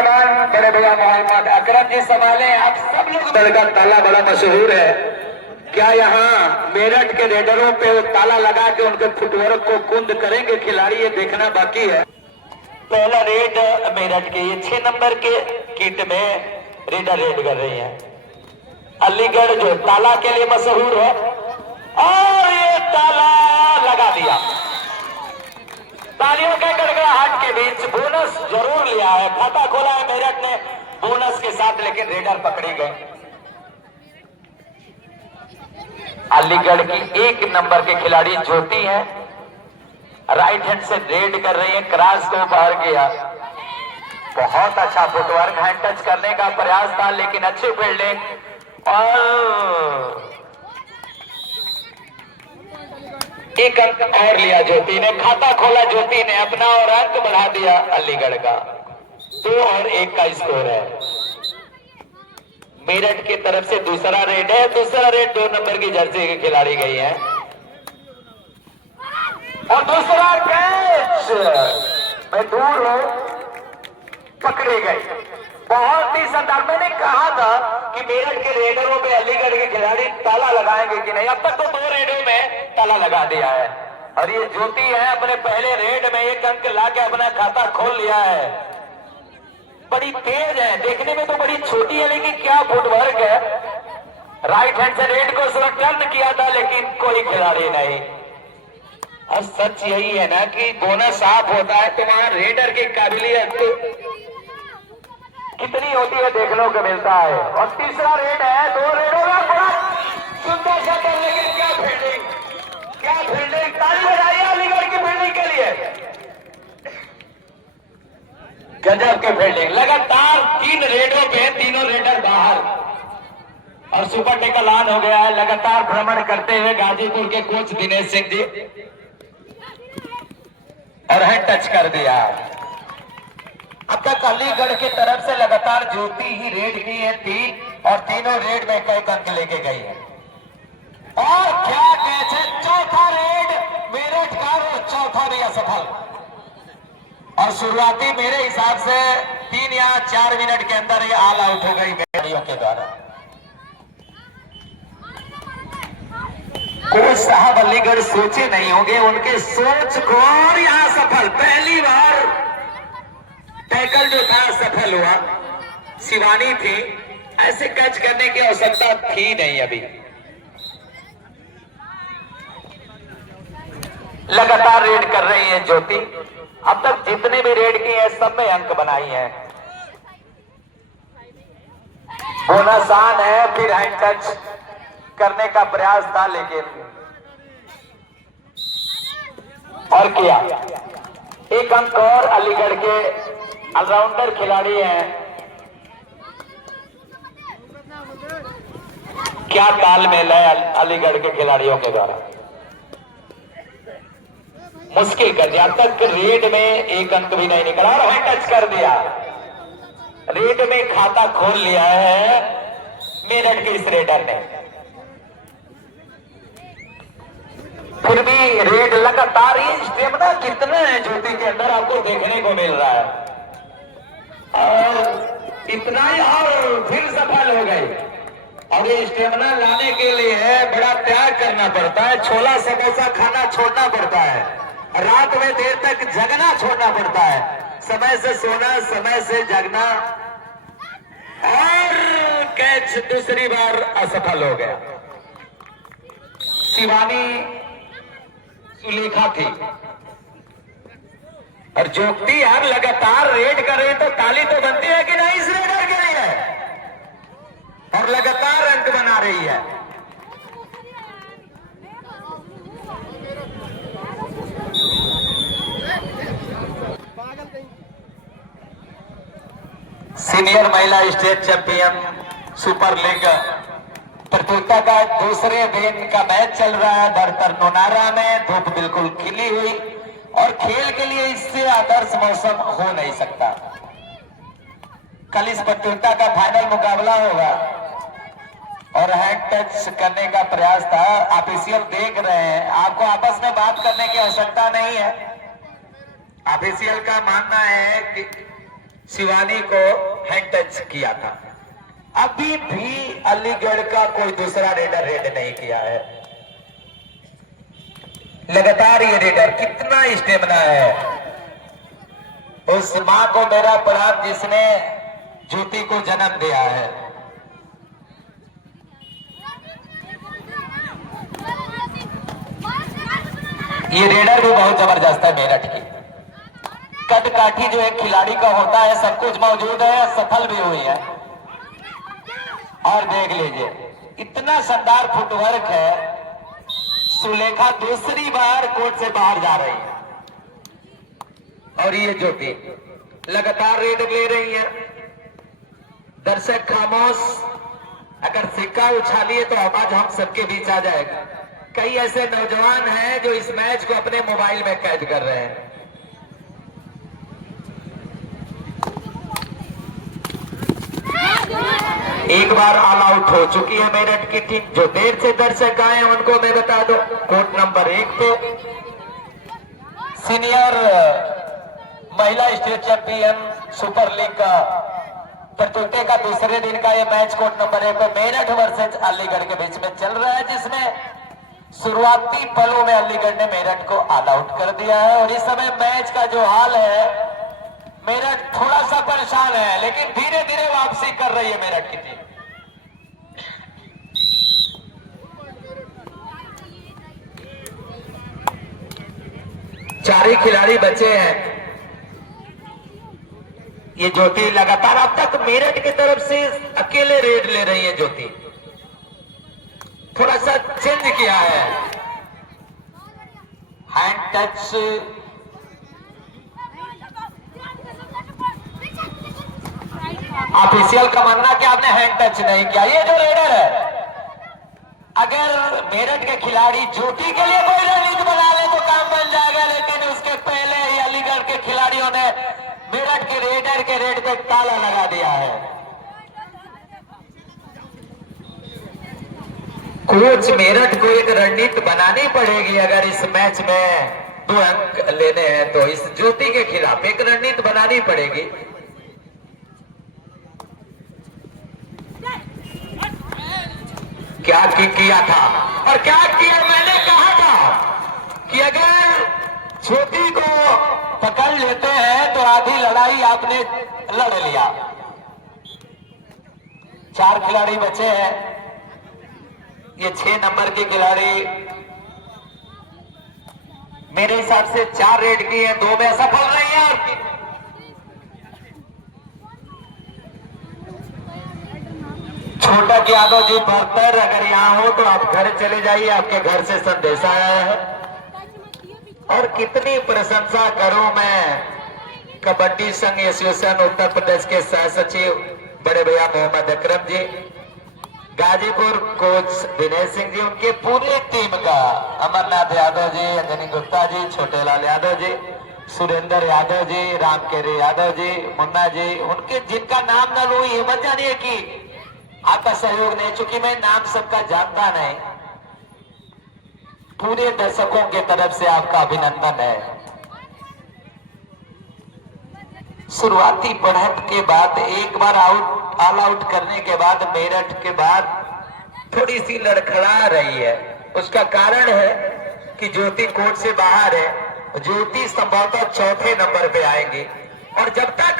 कमान बड़े भैया मोहम्मद अकरम जी संभाले। आप सब लोग दल का ताला बड़ा मशहूर है। क्या यहाँ मेरठ के रेडरों पे वो ताला लगा के उनके फुटवर्क को कुंद करेंगे खिलाड़ी, ये देखना बाकी है। पहला रेड मेरठ के, ये 6 नंबर के किट में रेडर रेड कर रही है। अलीगढ़ जो ताला के लिए मशहूर है, और ये ताला लगा दिया। तालियों के गड़गड़ाहट के बीच बोनस जरूर लिया है, खाता खोला है मेरठ ने बोनस के साथ, लेकिन रेडर पकड़ी गए। अलीगढ़ की 1 नंबर के खिलाड़ी ज्योति है, राइट हैंड से रेड कर रही है, क्रॉस को बाहर किया। बहुत अच्छा फुटवर्क, हैंड टच करने का प्रयास था, लेकिन अच्छी फील्डिंग। और 1 अंक और लिया ज्योति ने, खाता खोला ज्योति ने अपना और अंक बढ़ा दिया अलीगढ़ का। 2 और 1 का स्कोर है। मेरठ की तरफ से दूसरा रेड है, दूसरा रेड 2 नंबर की जर्सी की खिलाड़ी गई है, और दूसरा कैच मैं दूर हूं, पकड़ी गई। बहुत ही शानदार। मैंने कहा था कि मेरठ के रेडरों पे अलीगढ़ के खिलाड़ी ताला लगाएंगे कि नहीं, अब तक तो 2 रेडों में ताला लगा दिया है। और ये ज्योति है, अपने पहले रेड में 1 अंक लाके अपना खाता खोल लिया है। बड़ी तेज है, देखने में तो बड़ी छोटी है, लेकिन क्या फुटवर्क है। राइट हैंड से रेड को टर्न किया था, लेकिन कोई खिलाड़ी नहीं। और सच यही है ना कि बोनस साफ होता है तो वहां रेडर की काबिलियत कितनी होती है देखने को मिलता है। और तीसरा रेड है, 2 रेडों में बड़ा सुंदर सा कर, लेकिन क्या फील्डिंग, क्या फील्डिंग। ताली बजाइए अलीगढ़ की फील्डिंग के लिए, गजब की फील्डिंग। लगातार 3 रेडों पे तीनों रेडर बाहर, और सुपर टेकल ऑन हो गया है। लगातार भ्रमण करते हुए गाजीपुर के कोच दिनेश सिंह जी, और हैंड टच कर दिया। अब तक अलीगढ़ की तरफ से लगातार ज्योति ही रेड की है 3, और तीनों रेड में कई अंक लेके गई है। और क्या कैच है, चौथा रेड मेरठ का, और चौथा भी असफल। और शुरुआती मेरे हिसाब से 3 या 4 मिनट के अंदर ये ऑल आउट हो गई खिलाड़ियों के द्वारा। कोच साहब अलीगढ़ सोचे नहीं होंगे, उनके सोच को, और यहां सफल। पहली बार टैकल जो था सफल हुआ, शिवानी थी, ऐसे कैच करने की आवश्यकता थी नहीं। अभी लगातार रेड कर रही है ज्योति, अब तक जितने भी रेड की है सब में अंक बनाई है। बोनस ऑन है, फिर हैंड टच करने का प्रयास था, लेकिन और किया। 1 अंक और अलीगढ़ के ऑलराउंडर खिलाड़ी हैं। क्या तालमेल है अलीगढ़ के खिलाड़ियों के द्वारा, मुश्किल कर दिया। अब तक रेड में 1 अंक भी नहीं निकला, और हैंड टच कर दिया। रेड में खाता खोल लिया है मेरठ के इस रेडर ने। फिर भी रेड लगातार, ही स्टेमिना कितना है ज्योति के अंदर आपको देखने को मिल रहा है, और इतना ही, और फिर सफल हो गई। और ये स्टेमिना लाने के लिए बड़ा त्याग करना पड़ता है, छोला समोसा खाना छोड़ना पड़ता है, रात में देर तक जगना छोड़ना पड़ता है, समय से सोना, समय से जगना। और कैच दूसरी बार असफल हो गया। शिवानी सुलेखा थी, और जोगती यार लगातार रेड कर रही, तो ताली तो बनती है कि नहीं इस रेडर के लिए, और लगातार अंक बना रही है। सीनियर महिला स्टेट चैंपियन सुपर लीग प्रतियोगिता का दूसरे दिन का मैच चल रहा है धरतर नोनारा में। धूप बिल्कुल खिली हुई, और खेल के लिए इससे आदर्श मौसम हो नहीं सकता। कल इस प्रतियोगिता का फाइनल मुकाबला होगा, और हैंड टच करने का प्रयास था। ऑफिशियल देख रहे हैं, आपको आपस में बात करने की आवश्यकता नहीं है। ऑफिशियल का मानना है कि शिवानी को हैंड टच किया था। अभी भी अलीगढ़ का कोई दूसरा रेडर रेड नहीं किया है। लगातार ये रेडर, कितना स्टेमिना है। उस मां को मेरा प्रणाम जिसने ज्योति को जन्म दिया है। ये रेडर भी बहुत जबरदस्त है मेरठ की। कद काठी जो एक खिलाड़ी का होता है, सब कुछ मौजूद है, सफल भी हुई है। और देख लीजिए इतना शानदार फुटवर्क है। सुलेखा दूसरी बार कोर्ट से बाहर जा रही है और ये ज्योति लगातार रेड ले रही है। दर्शक खामोश, अगर सिक्का उछालिए तो आवाज हम सबके बीच आ जाएगा। कई ऐसे नौजवान हैं जो इस मैच को अपने मोबाइल में कैद कर रहे हैं। एक बार ऑल आउट हो चुकी है मेरठ की टीम। जो देर से दर्शक आए उनको मैं बता दूं, कोर्ट नंबर 1 पे सीनियर महिला स्टेट चैंपियन सुपर लीग का प्रतियोगिता का दूसरे दिन का ये मैच कोर्ट नंबर 1 पे मेरठ वर्सेस अलीगढ़ के बीच में चल रहा है, जिसमें शुरुआती पलों में अलीगढ़ ने मेरठ को ऑल आउट कर दिया है। और इस समय मैच का जो हाल है, मेरठ थोड़ा सा परेशान है, लेकिन धीरे धीरे वापसी कर रही है मेरठ की टीम। चार ही खिलाड़ी बचे हैं। ये ज्योति लगातार अब तक मेरठ की तरफ से अकेले रेड ले रही है। ज्योति थोड़ा सा चेंज किया है, हैंड टच ऑफिशियल का मानना कि आपने हैंड टच नहीं किया। ये जो रेडर है, अगर मेरठ के खिलाड़ी ज्योति के लिए कोई रणनीति बना ले तो काम बन जाएगा, लेकिन उसके पहले ही अलीगढ़ के खिलाड़ियों ने मेरठ के रेडर के रेड पे ताला लगा दिया है। कोच मेरठ को एक रणनीति बनानी पड़ेगी। अगर इस मैच में 2 अंक लेने हैं तो इस ज्योति के खिलाफ एक रणनीति बनानी पड़ेगी। क्या किया था और क्या किया, मैंने कहा था कि अगर ज्योति को पकड़ लेते हैं तो आधी लड़ाई आपने लड़ लिया। 4 खिलाड़ी बचे हैं। ये 6 नंबर के खिलाड़ी मेरे हिसाब से 4 रेड की है, 2 में असफल रही है। और छोटक यादव जी बहत्तर, अगर यहाँ हो तो आप घर चले जाइए, आपके घर से संदेशा आया है। और कितनी प्रशंसा करूं मैं कबड्डी संघ एसोसिएशन उत्तर प्रदेश के सह सचिव बड़े भैया मोहम्मद अकरम जी, गाजीपुर कोच दिनेश सिंह जी, उनके पूरी टीम का, अमरनाथ यादव जी, अंजनी गुप्ता जी, छोटेलाल यादव जी, सुरेंद्र यादव जी, रामकेरी यादव जी, मुन्ना जी, उनके जिनका नाम न लूं ये मत जानिए कि आपका सहयोग नहीं, चूंकि मैं नाम सबका जानता नहीं। पूरे दर्शकों की तरफ से आपका अभिनंदन है। शुरुआती बढ़त के बाद एक बार ऑल आउट करने के बाद मेरठ के बाद थोड़ी सी लड़खड़ा रही है। उसका कारण है कि ज्योति कोर्ट से बाहर है। ज्योति संभवतः 4थे नंबर पे आएंगी और जब तक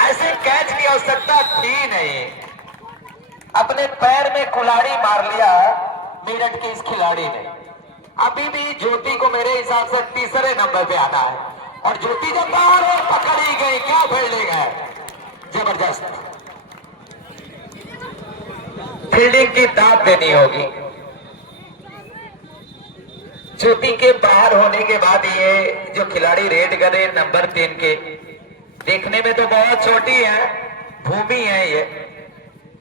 ऐसे कैच की आवश्यकता थी नहीं, अपने पैर में कुल्हाड़ी मार लिया मेरठ के इस खिलाड़ी ने। अभी भी ज्योति को मेरे हिसाब से 3रे नंबर पे आना है और ज्योति जब बाहर है पकड़ी गई। क्या फील्डिंग है, जबरदस्त फील्डिंग की दाद देनी होगी। ज्योति के बाहर होने के बाद ये जो खिलाड़ी रेड करे नंबर 3 के, देखने में तो बहुत छोटी है, भूमि है ये,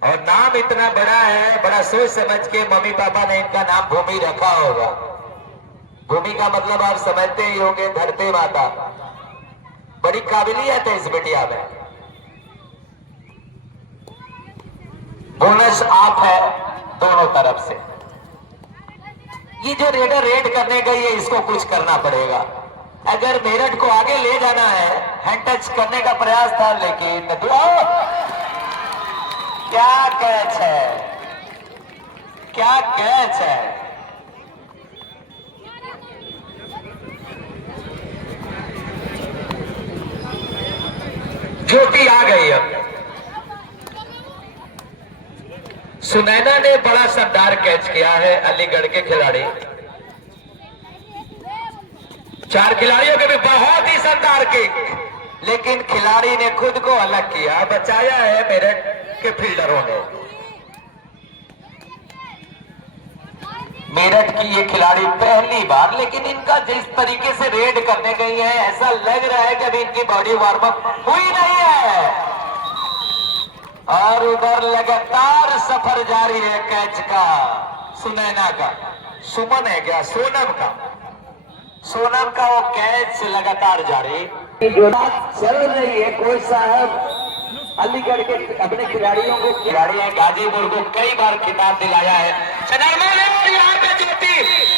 और नाम इतना बड़ा है। बड़ा सोच समझ के मम्मी पापा ने इनका नाम भूमि रखा होगा। भूमि का मतलब आप समझते ही होंगे, धरती माता। बड़ी काबिलियत है इस बिटिया में। बोनस आप है दोनों तरफ से। ये जो रेडर रेड करने गई है, इसको कुछ करना पड़ेगा। अगर मेरठ को आगे ले जाना है, हैंड टच करने का प्रयास था, लेकिन क्या कैच है, क्या कैच है। ज्योति आ गई अब। सुनैना ने बड़ा शानदार कैच किया है। अलीगढ़ के खिलाड़ी, 4 खिलाड़ियों के भी बहुत ही शानदार किक, लेकिन खिलाड़ी ने खुद को अलग किया, बचाया है मेरठ के फील्डरों ने। मेरठ की ये खिलाड़ी पहली बार, लेकिन इनका जिस तरीके से रेड करने गई है, ऐसा लग रहा है कि अभी इनकी बॉडी वार्म अप हुई नहीं है। और उधर लगातार सफर जारी है कैच का, सुनैना का, सुमन है क्या, सोनम का, सोनम का वो कैच लगातार जारी चल रही है। कोच साहब अलीगढ़ के अपने खिलाड़ियों को, खिलाड़ी है गाजीपुर को कई बार खिताब दिलाया है। और यहाँ पे ज्योति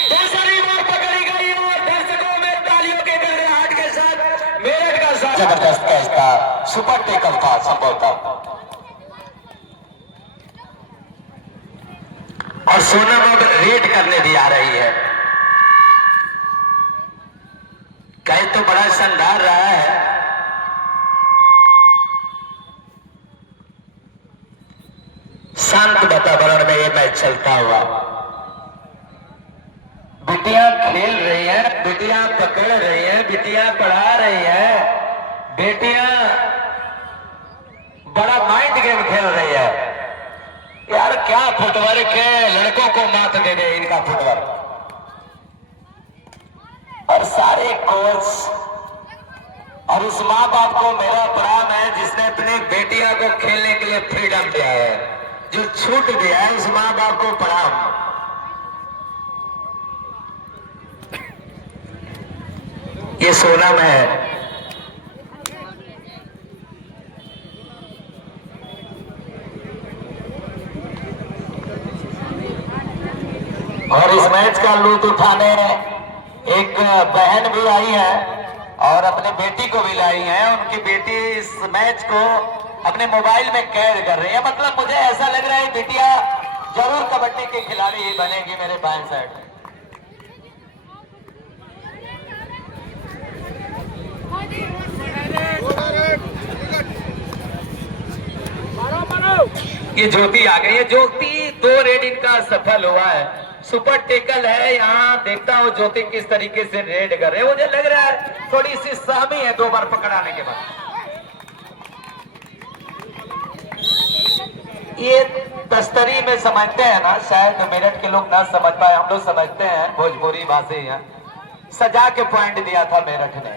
दूसरी बार पकड़ी गई और दर्शकों में तालियों के गड़गड़ाहट के साथ मेरठ का जबरदस्त कैच था, सुपर टेकल था संभवतः। और सोनम अब रेड करने भी आ रही है। कैच तो बड़ा शानदार रहा है। शांत वातावरण में ये मैच चलता हुआ, बिटियां खेल रही हैं, बिटियां पकड़ रही हैं, बिटियां पढ़ा रही हैं, बेटियां बड़ा माइंड गेम खेल रही है। यार क्या फुटवर्क है, लड़कों को मात दे दे इनका फुटवर्क। और सारे कोच और उस माँ बाप को मेरा प्रणाम है जिसने अपनी बेटियों को खेलने के लिए फ्रीडम दिया है, जो छूट दिया है, उस माँ बाप को प्रणाम। ये सोनम है। और इस मैच का लूट उठाने एक बहन भी आई है और अपने बेटी को भी लाई है। उनकी बेटी इस मैच को अपने मोबाइल में कैद कर रही है। मतलब मुझे ऐसा लग रहा है बिटिया जरूर कबड्डी की खिलाड़ी ही बनेगी मेरे बाएं साइड। ये ज्योति आ गई है। ज्योति 2 रेड इनका सफल हुआ है। सुपर टेकल है। यहाँ देखता हूँ ज्योति किस तरीके से रेड कर रहे हैं। मुझे लग रहा है थोड़ी सी सहमी है 2 बार पकड़ाने के बाद। ये तस्तरी में समझते हैं ना, शायद मेरठ के लोग ना समझ पाए, हम लोग समझते हैं, भोजपुरी भाषी हैं। सजा के पॉइंट दिया था मेरठ ने।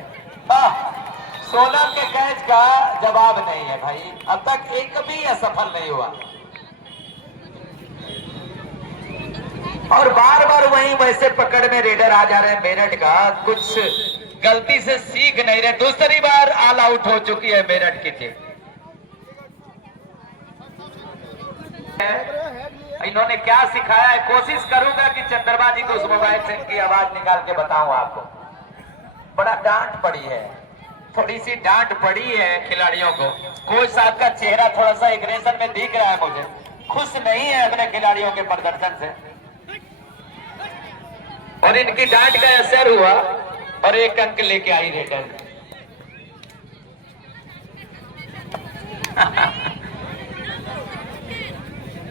16 के कैच का जवाब नहीं है भाई, अब तक एक भी असफल नहीं हुआ। और बार बार वहीं वैसे पकड़ में रेडर आ जा रहे हैं। मेरठ का कुछ गलती से सीख नहीं रहे। दूसरी बार ऑल आउट हो चुकी है मेरठ की टीम। इन्होंने क्या सिखाया है, कोशिश करूंगा कि चंद्रमा जी को उस मोबाइल से इनकी आवाज निकाल के बताऊं आपको। बड़ा डांट पड़ी है, थोड़ी सी डांट पड़ी है खिलाड़ियों को। कोच साहब का चेहरा थोड़ा सा एग्रेशन में दिख रहा है, मुझे खुश नहीं है अपने खिलाड़ियों के प्रदर्शन से। और इनकी डांट का असर हुआ और 1 अंक लेके आई रेडर।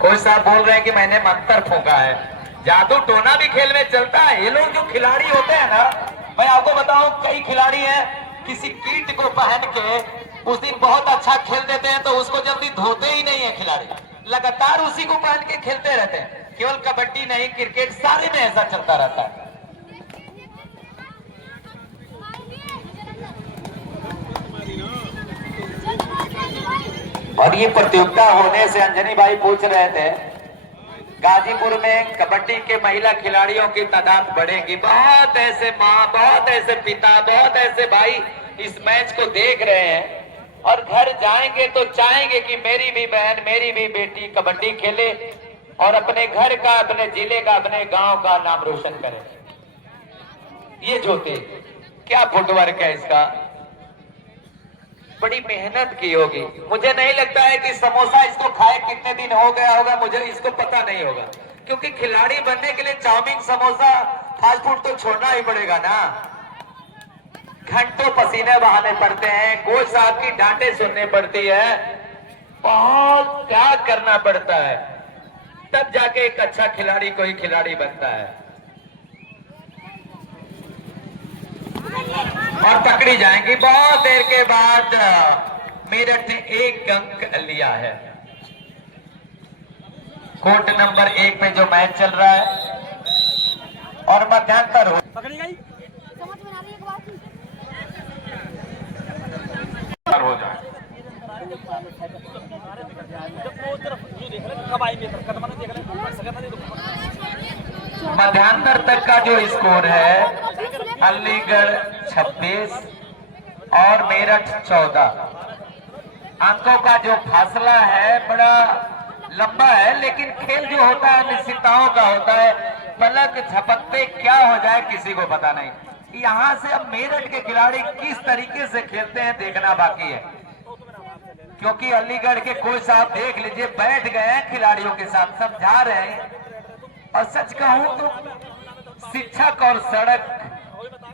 कोच साहब बोल रहे हैं कि मैंने मंत्र फूंका है। जादू टोना भी खेल में चलता है। ये लोग जो खिलाड़ी होते हैं ना, मैं आपको बताऊं, कई खिलाड़ी हैं किसी कीट को पहन के उस दिन बहुत अच्छा खेल देते हैं तो उसको जल्दी धोते ही नहीं है खिलाड़ी, लगातार उसी को पहन के खेलते रहते हैं। केवल कबड्डी नहीं, क्रिकेट सारे में ऐसा चलता रहता है। और ये प्रतियोगिता होने से अंजनी भाई पूछ रहे थे, गाजीपुर में कबड्डी के महिला खिलाड़ियों की तादाद बढ़ेगी। बहुत ऐसे माँ, बहुत ऐसे पिता, बहुत ऐसे भाई इस मैच को देख रहे हैं और घर जाएंगे तो चाहेंगे कि मेरी भी बहन, मेरी भी बेटी कबड्डी खेले और अपने घर का, अपने जिले का, अपने गांव का नाम रोशन करे। ये ज्योति क्या फुटवर्क है इसका, बड़ी मेहनत की होगी। मुझे नहीं लगता है कि समोसा इसको खाए कितने दिन हो गया होगा, मुझे इसको पता नहीं होगा, क्योंकि खिलाड़ी बनने के लिए चाउमीन समोसा फास्ट फूड तो छोड़ना ही पड़ेगा ना। घंटों पसीने बहाने पड़ते हैं, कोच साहब की डांटे सुननी पड़ती है, बहुत क्या करना पड़ता है, तब जाके एक अच्छा खिलाड़ी कोई खिलाड़ी बनता है। और पकड़ी जाएंगी बहुत देर के बाद। मेरठ ने 1 अंक लिया है। कोर्ट नंबर 1 पे जो मैच चल रहा है और मध्यांतर पकड़ी गई हो जाए। मध्यांतर तक का जो स्कोर है, अलीगढ़ 26 और मेरठ 14। अंकों का जो फासला है बड़ा लंबा है, लेकिन खेल जो होता है निश्चितताओं का होता है, पलक झपकते क्या हो जाए किसी को पता नहीं। यहाँ से अब मेरठ के खिलाड़ी किस तरीके से खेलते हैं देखना बाकी है, क्योंकि अलीगढ़ के कोच साहब देख लीजिए बैठ गए हैं खिलाड़ियों के साथ, समझा रहे हैं। और सच कहूं तो शिक्षक और सड़क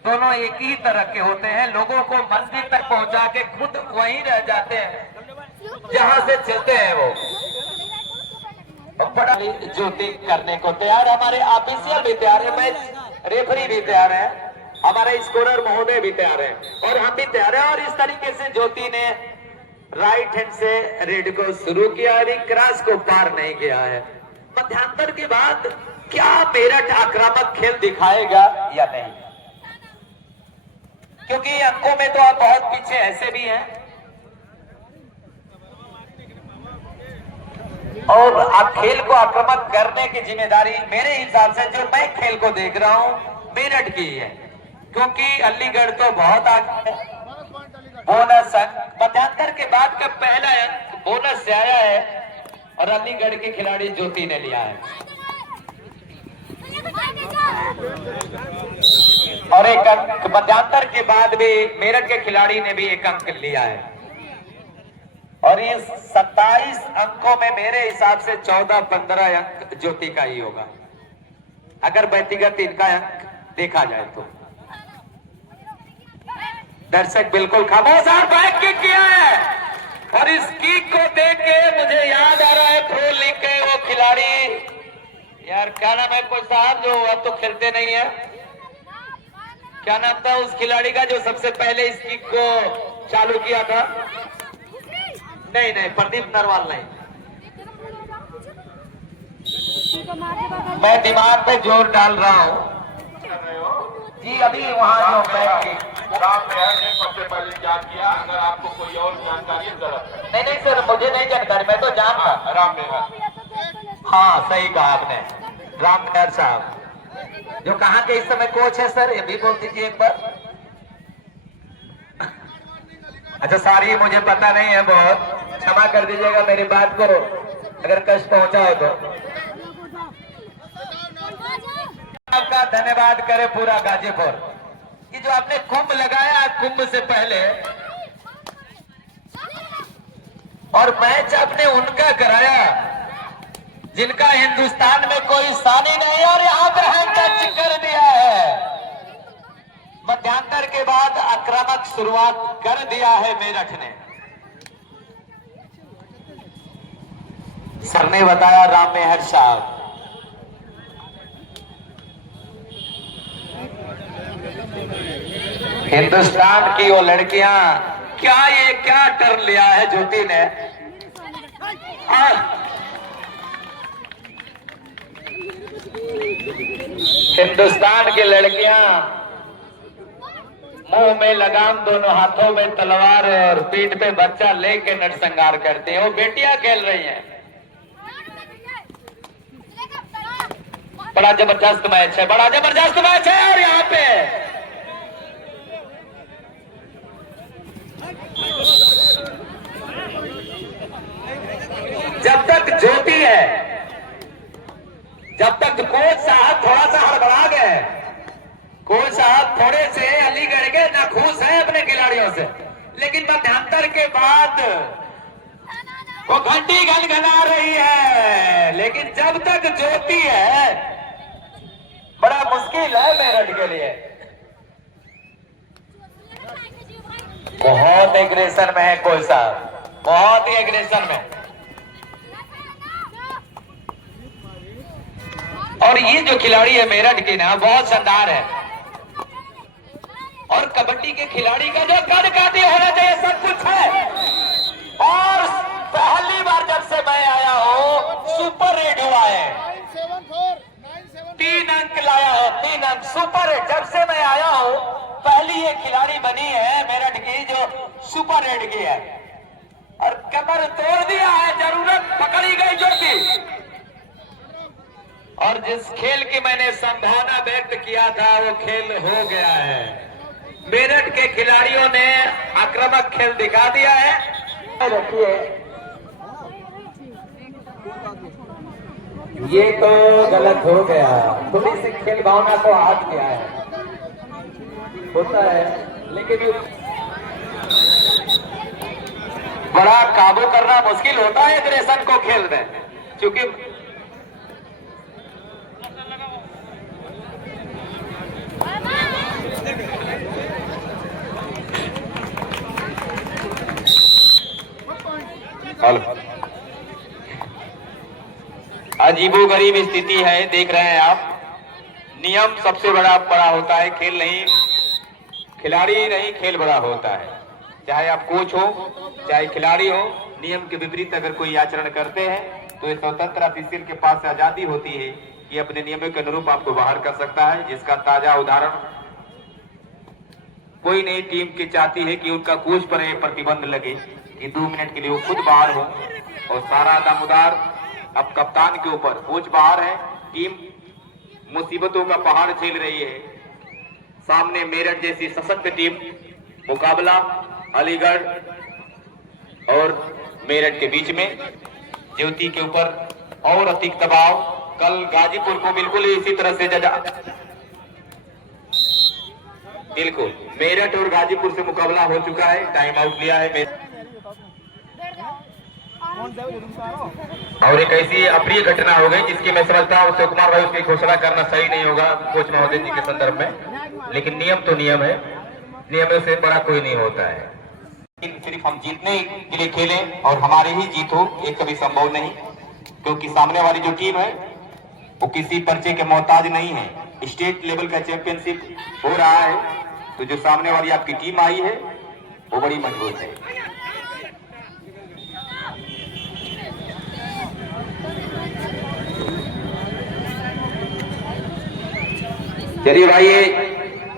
दोनों एक ही तरह के होते हैं, लोगों को मंजिल तक पहुंचा के खुद वहीं रह जाते हैं जहां से चलते हैं वो। बड़ा ज्योति करने को तैयार, हमारे ऑफिशियल भी तैयार है, मैच रेफरी भी तैयार है, हमारे स्कोरर महोदय भी तैयार है और हम भी तैयार है। और इस तरीके से ज्योति ने राइट हैंड से रेड को शुरू किया, अभी क्रॉस को पार नहीं किया है। मध्यांतर के बाद क्या मेरठ आक्रामक खेल दिखाएगा या नहीं, क्योंकि अंकों में तो आप बहुत पीछे ऐसे भी हैं और आप खेल को आक्रामक करने की जिम्मेदारी मेरे हिसाब से जो मैं खेल को देख रहा हूं मेरठ की है, क्योंकि अलीगढ़ तो बहुत आगे है। बोनस अंक मध्यांतर के बाद का पहला अंक बोनस से आया है और अलीगढ़ के खिलाड़ी ज्योति ने लिया है और 1 अंक मध्यांतर के बाद भी मेरठ के खिलाड़ी ने भी 1 अंक लिया है। और इस 27 अंकों में मेरे हिसाब से 14-15 अंक ज्योति का ही होगा, अगर व्यक्तिगत इनका अंक देखा जाए तो। दर्शक बिल्कुल खामोश और बैक किक किया है और इस किक को देख के मुझे याद आ रहा है प्रो लीग के वो खिलाड़ी, यार क्या नाम है कोच साहब जो अब तो खेलते नहीं है, क्या नाम था उस खिलाड़ी का जो सबसे पहले इस किक को चालू किया था? नहीं प्रदीप नरवाल नहीं। मैं दिमाग पे जोर डाल रहा हूँ जी, अभी वहाँ जो बैठ के सबसे पहले याद किया। अगर आपको कोई और जानकारी जरूरत है? नहीं सर मुझे नहीं जानकारी, मैं तो जानता। राम मेहर, हाँ सही कहा आपने, राम मेहर साहब जो कहाँ के इस समय कोच है सर, ये भी बोल दीजिए एक बार। अच्छा सॉरी मुझे पता नहीं है, बहुत क्षमा कर दीजिएगा मेरी बात को अगर कष्ट पहुंचा हो तो। आपका धन्यवाद करे पूरा गाजीपुर, कि जो आपने कुंभ लगाया कुंभ से पहले, और मैच आपने उनका कराया जिनका हिंदुस्तान में कोई सानी नहीं, और यहां पर हैंड टच कर दिया है। मध्यांतर के बाद आक्रामक शुरुआत कर दिया है मेरठ ने। सर ने बताया राम मेहर साहब, हिंदुस्तान की वो लड़कियां, क्या टर्न लिया है ज्योति ने। हिंदुस्तान की लड़कियां मुंह में लगाम, दोनों हाथों में तलवार और पीठ पे बच्चा लेके नरसंहार करती हैं। वो बेटियां खेल रही हैं। बड़ा जबरदस्त मैच है, बड़ा जबरदस्त मैच है। और यहाँ पे जब तक ज्योति है, जब तक कोच साहब थोड़ा सा हड़बड़ा गए, कोच साहब थोड़े से अलीगढ़ के लेकिन मध्यांतर के बाद वो घंटी गनगना रही है, लेकिन जब तक ज्योति है बड़ा मुश्किल है मेरठ के लिए। बहुत एग्रेशन में है कोई साहब, बहुत ही एग्रेशन में। और ये जो खिलाड़ी है मेरठ के ना बहुत शानदार है, और कबड्डी के खिलाड़ी का जो कद काठी होना चाहिए सब कुछ है। और पहली बार जब से मैं आया हूं सुपर रेड हुआ है, 3 अंक लाया है, 3 अंक सुपर रेड। जब से मैं आया हूं पहली ये खिलाड़ी बनी है मेरठ की जो सुपर रेड की है, और कमर तोड़ दिया है, जरूरत पकड़ी गई ज्योति। और जिस खेल की मैंने संभावना व्यक्त किया था वो खेल हो गया है। मेरठ के खिलाड़ियों ने आक्रामक खेल दिखा दिया है। रखिए ये तो गलत हो गया, थोड़ी सी खेल भावना को हाथ किया है, होता है, लेकिन बड़ा काबू करना मुश्किल होता है एग्रेशन को खेल में, क्योंकि अजीबोगरीब स्थिति है, देख रहे हैं आप। नियम सबसे बड़ा होता है, खेल नहीं, खिलाड़ी नहीं, खेल बड़ा होता है। चाहे आप कोच हो चाहे खिलाड़ी हो, नियम के विपरीत अगर कोई आचरण करते हैं तो ये स्वतंत्र ऑफिशियल के पास आजादी होती है कि अपने नियमों के अनुरूप आपको बाहर कर सकता है। जिसका ताजा उदाहरण कोई नई टीम की चाहती है कि उनका कोच पर यह प्रतिबंध लगे कि 2 मिनट के लिए वो खुद बाहर हो, और सारा दामोदार अब कप्तान के ऊपर। कोच बाहर है, टीम मुसीबतों का पहाड़ झेल रही है। सामने मेरठ जैसी सशक्त टीम, मुकाबला अलीगढ़ और मेरठ के बीच में, ज्योति के ऊपर और अधिक दबाव। कल गाजीपुर को बिल्कुल इसी तरह से बिल्कुल मेरठ और गाजीपुर से मुकाबला हो चुका है, टाइम आउट लिया है। और एक ऐसी अप्रिय घटना हो गई जिसकी मैं समझता हूँ अशोक कुमार भाई उसकी घोषणा करना सही नहीं होगा कोच महोदय जी के संदर्भ में, लेकिन नियम तो नियम है, नियमों से बड़ा कोई नहीं होता है। सिर्फ हम जीतने के लिए खेलें और हमारी ही जीत हो, ये कभी संभव नहीं, क्योंकि सामने वाली जो टीम है वो किसी पर्चे के मोहताज नहीं है। स्टेट लेवल का चैंपियनशिप हो रहा है, तो जो सामने वाली आपकी टीम आई है वो बड़ी मजबूत है। चलिए भाई, ये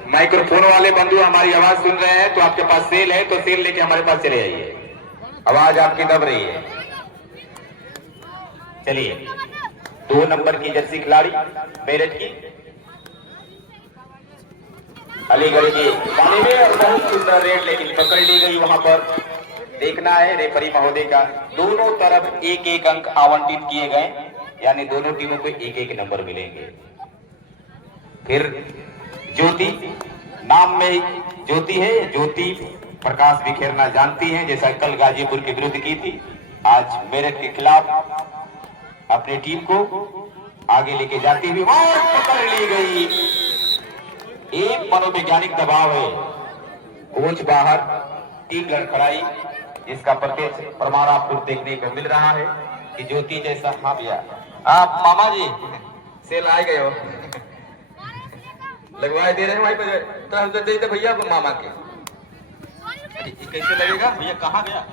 माइक्रोफोन वाले बंधु हमारी आवाज सुन रहे हैं, तो आपके पास सेल है तो सेल लेके हमारे पास चले आइए, आवाज आपकी दब रही है। चलिए, 2 नंबर की जर्सी खिलाड़ी मेरठ की, अलीगढ़ की पानी में, और बहुत सुंदर रेड लेकिन पकड़ ली गई। वहां पर देखना है रेफरी महोदय का, दोनों तरफ 1-1 अंक आवंटित किए गए, यानी दोनों टीमों को 1-1 नंबर मिलेंगे। फिर ज्योति, नाम में ज्योति है, ज्योति प्रकाश बिखेरना जानती है, जैसा कल गाजीपुर के विरुद्ध की थी, आज मेरठ के खिलाफ अपनी टीम को आगे लेके जाती हुई और पकड़ ली गई। एक मनोवैज्ञानिक दबाव है, कोच बाहर, टीम लड़खड़ाई, जिसका प्रत्यक्ष प्रमाण आपको देखने को मिल रहा है कि ज्योति जैसा। हाँ भैया, आप मामा जी सेल आ गए हो, लगवाए दे रहे हैं भाई, तो दे दे भैया मामा के। कैसे लगेगा भैया, कहाँ गया?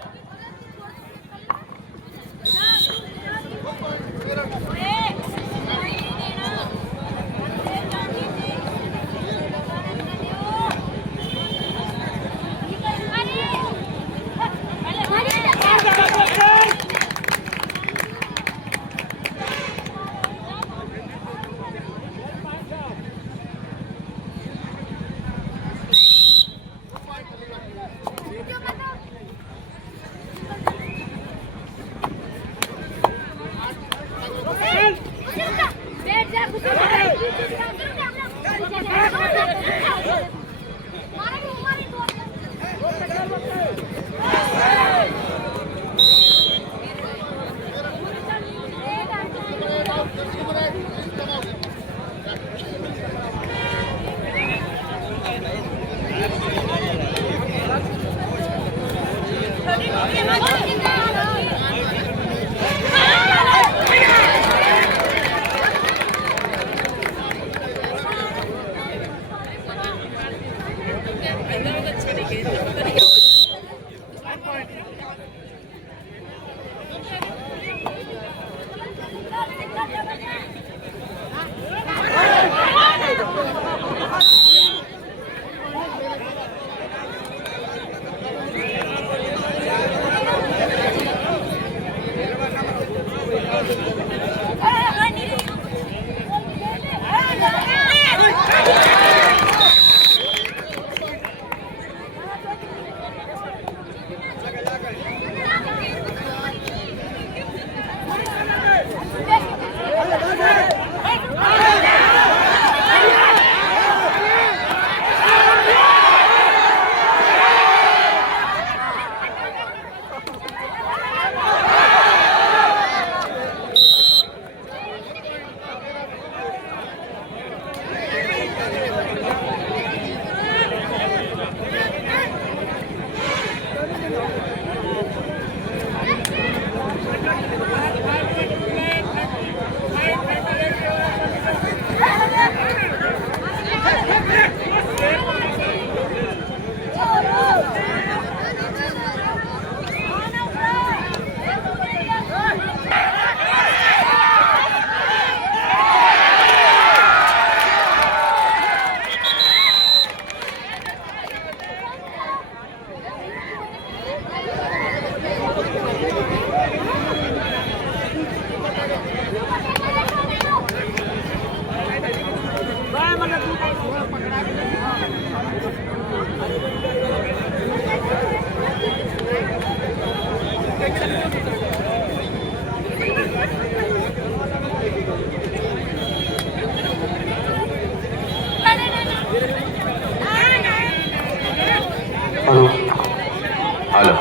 हेलो,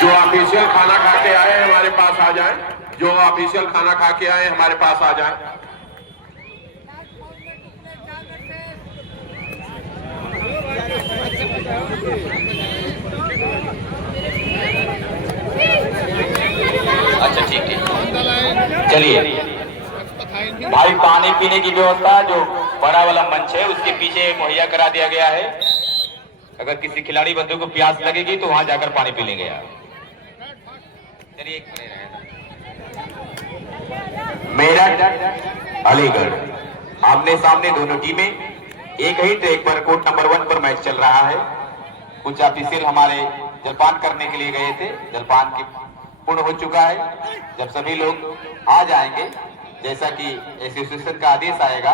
जो ऑफिशियल खाना खा के आए हैं हमारे पास आ जाएं। जो ऑफिशियल खाना खा के आए हमारे पास आ जाएं। अच्छा ठीक ठीक, चलिए भाई पानी पीने की व्यवस्था जो बड़ा वाला मंच है उसके पीछे मुहैया करा दिया गया है। अगर किसी खिलाड़ी बंधु को प्यास लगेगी तो वहां जाकर पानी पी लेंगे आप। चलिए मेरठ अलीगढ़ आमने सामने दोनों टीमें एक ही ट्रैक पर कोर्ट नंबर 1 पर मैच चल रहा है। कुछ ऑफिशियल हमारे जलपान करने के लिए गए थे, जलपान की पूर्ण हो चुका है। जब सभी लोग आ जाएंगे जैसा कि एसोसिएशन का आदेश आएगा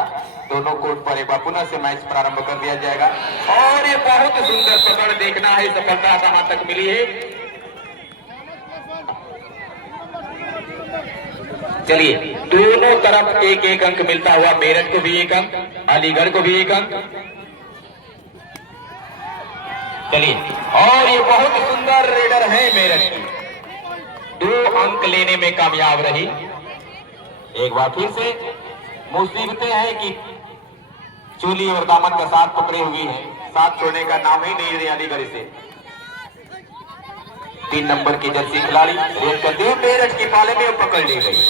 दोनों कोर्ट पर एक बार पुनः से मैच प्रारंभ कर दिया जाएगा। और ये बहुत सुंदर पकड़ देखना है, सफलता कहां तक मिली है। चलिए दोनों तरफ एक एक अंक मिलता हुआ, मेरठ को भी एक अंक, अलीगढ़ को भी एक अंक। चलिए और ये बहुत सुंदर रेडर है मेरठ की, 2 अंक लेने में कामयाब रही। एक बार फिर से मुसीबतें हैं कि चोली और दामन का साथ पकड़े हुए हैं, साथ छोड़ने का नाम ही नहीं रही अलीगढ़ से। 3 नंबर की जर्सी खिलाड़ी रेड करते हुए मेरठ की पाले में पकड़ ली गई,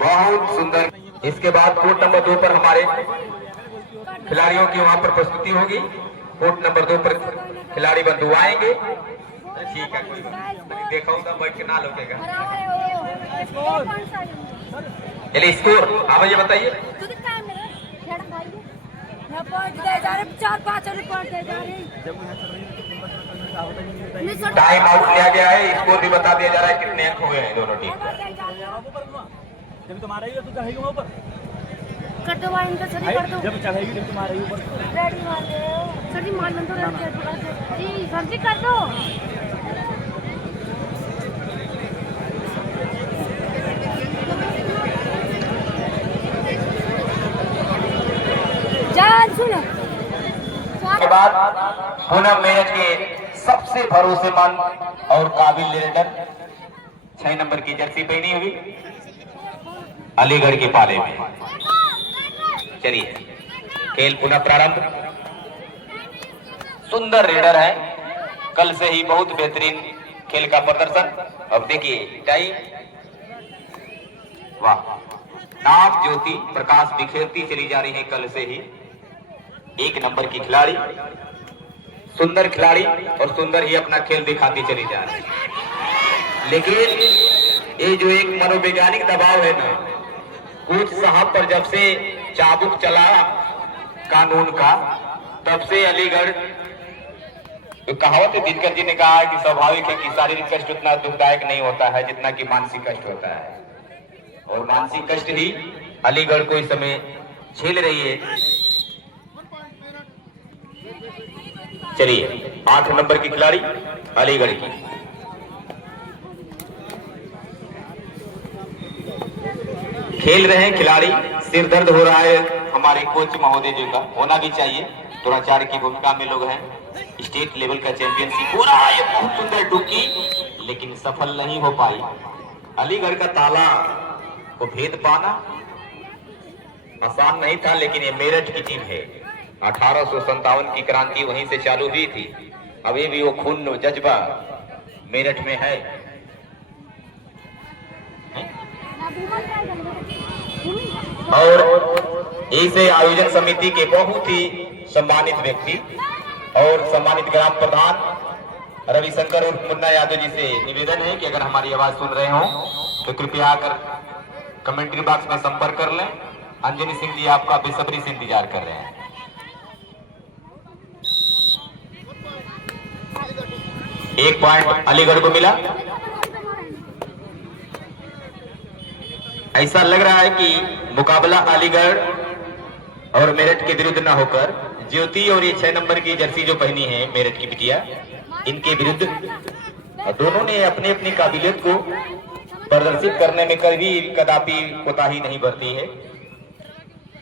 बहुत सुंदर। इसके बाद कोर्ट नंबर 2 पर हमारे खिलाड़ियों की वहां पर प्रस्तुति होगी। कोर्ट नंबर 2 पर खिलाड़ी बंधु आएंगे। ठीक है, कोई बात देखा बैठ के ना लोगेगा। चलिए स्कोर आप ये बताइए। टाइम आउट लिया गया है, स्कोर भी बता दिया जा रहा है कितने अंक हुए हैं दोनों टीम। जब तुम्हारा ही है तो चढ़ेगी ऊपर कर दो भाई, इनका सभी कर दो। जब चढ़ेगी जब तुम्हारा ही ऊपर रेडी मार दो सर जी, मार लो जी सर जी कर दो। जान सुनो के बाद पुनः मेरठ के सबसे भरोसेमंद और काबिल लीडर 6 नंबर की जर्सी पहनी हुई अलीगढ़ के पाले में। चलिए खेल पुनः प्रारंभ। सुंदर रेडर है, कल से ही बहुत बेहतरीन खेल का प्रदर्शन। अब देखिए टाइम, वाह, नाग ज्योति प्रकाश बिखेरती चली जा रही है कल से ही। एक नंबर की खिलाड़ी, सुंदर खिलाड़ी और सुंदर ही अपना खेल दिखाती चली जा रही है। लेकिन ये जो एक मनोवैज्ञानिक दबाव है ना, कोच साहब पर जब से चाबुक चला कानून का, तब से अलीगढ़, तो कहावत है, दिनकर जी ने कहा कि स्वाभाविक है कि शारीरिक कष्ट उतना दुखदायक नहीं होता है जितना कि मानसिक कष्ट होता है, और मानसिक कष्ट ही अलीगढ़ को इस समय झेल रही है। चलिए 8 नंबर की खिलाड़ी अलीगढ़ की, खेल रहे हैं खिलाड़ी। सिर दर्द हो रहा है हमारे कोच महोदय जी का, होना भी चाहिए, दुराचार की भूमिका में लोग हैं। स्टेट लेवल का चैंपियनशिप हो रहा है, बहुत सुंदर डुबकी, लेकिन सफल नहीं हो पाई। अलीगढ़ का ताला को भेद पाना आसान नहीं था, लेकिन ये मेरठ की टीम है। 1857 की क्रांति वहीं से चालू हुई थी, अभी भी वो खून जज्बा मेरठ में है। और इसे आयोजन समिति के बहुत ही सम्मानित व्यक्ति और सम्मानित ग्राम प्रधान रविशंकर और मुन्ना यादव जी से निवेदन है कि अगर हमारी आवाज सुन रहे हो तो कृपया आकर कमेंट्री बॉक्स में संपर्क कर लें। अंजनी सिंह जी आपका बेसब्री से इंतजार कर रहे हैं। एक पॉइंट अलीगढ़ को मिला। ऐसा लग रहा है कि मुकाबला अलीगढ़ और मेरठ के विरुद्ध न होकर ज्योति और ये 6 नंबर की जर्सी जो पहनी है मेरठ की बिटिया, इनके विरुद्ध, दोनों ने अपनी अपनी काबिलियत को प्रदर्शित करने में कभी कदापि कोताही नहीं बरती है।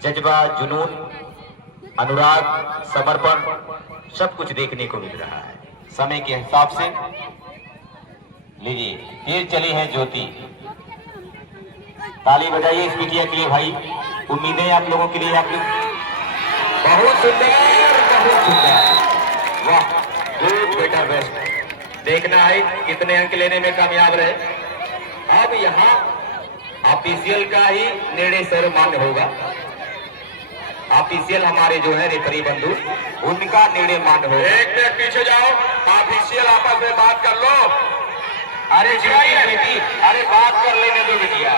जज्बा, जुनून, अनुराग, समर्पण सब कुछ देखने को मिल रहा है। समय के हिसाब से लीजिए, तेज चली है ज्योति, ताली बजाइए इस बिटिया के लिए भाई। उम्मीदें आप लोगों के लिए, आप लोग बहुत सुंदर, बहुत सुंदर, वाह, गुड, बेटा, बेस्ट। देखना है कितने अंक लेने में कामयाब रहे। अब यहाँ ऑफिशियल का ही निर्णय सर्वमान्य होगा। ऑफिशियल हमारे जो है रेफरी बंधु, उनका निर्णय मान्य होगा। एक मिनट पीछे जाओ, ऑफिशियल आपस में बात कर लो। अरे बेटी, अरे बात कर लेने दो बिटिया,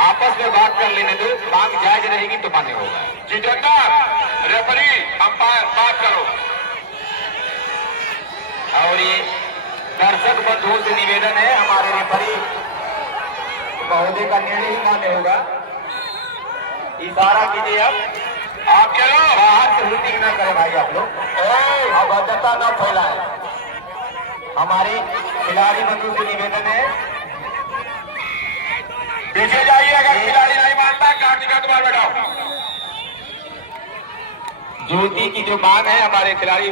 आपस में बात कर लेने दो, मांग जायज रहेगी तो मान्य होगा। जितेंद्र, रेफरी, अंपायर, बात करो। और ये दर्शक बंधुओं से निवेदन है, हमारे रेफरी महोदय का निर्णय ही मान्य होगा। इशारा कीजिए, आप चलो बाहर से हुटिंग ना करें भाई आप लोग, अभद्रता न फैलाएं। हमारे खिलाड़ी बंधु से निवेदन है, पीछे जाइए, अगर खिलाड़ी नहीं मानता काट का तुम्हारा बैठाओ। ज्योति की जो मांग है हमारे खिलाड़ी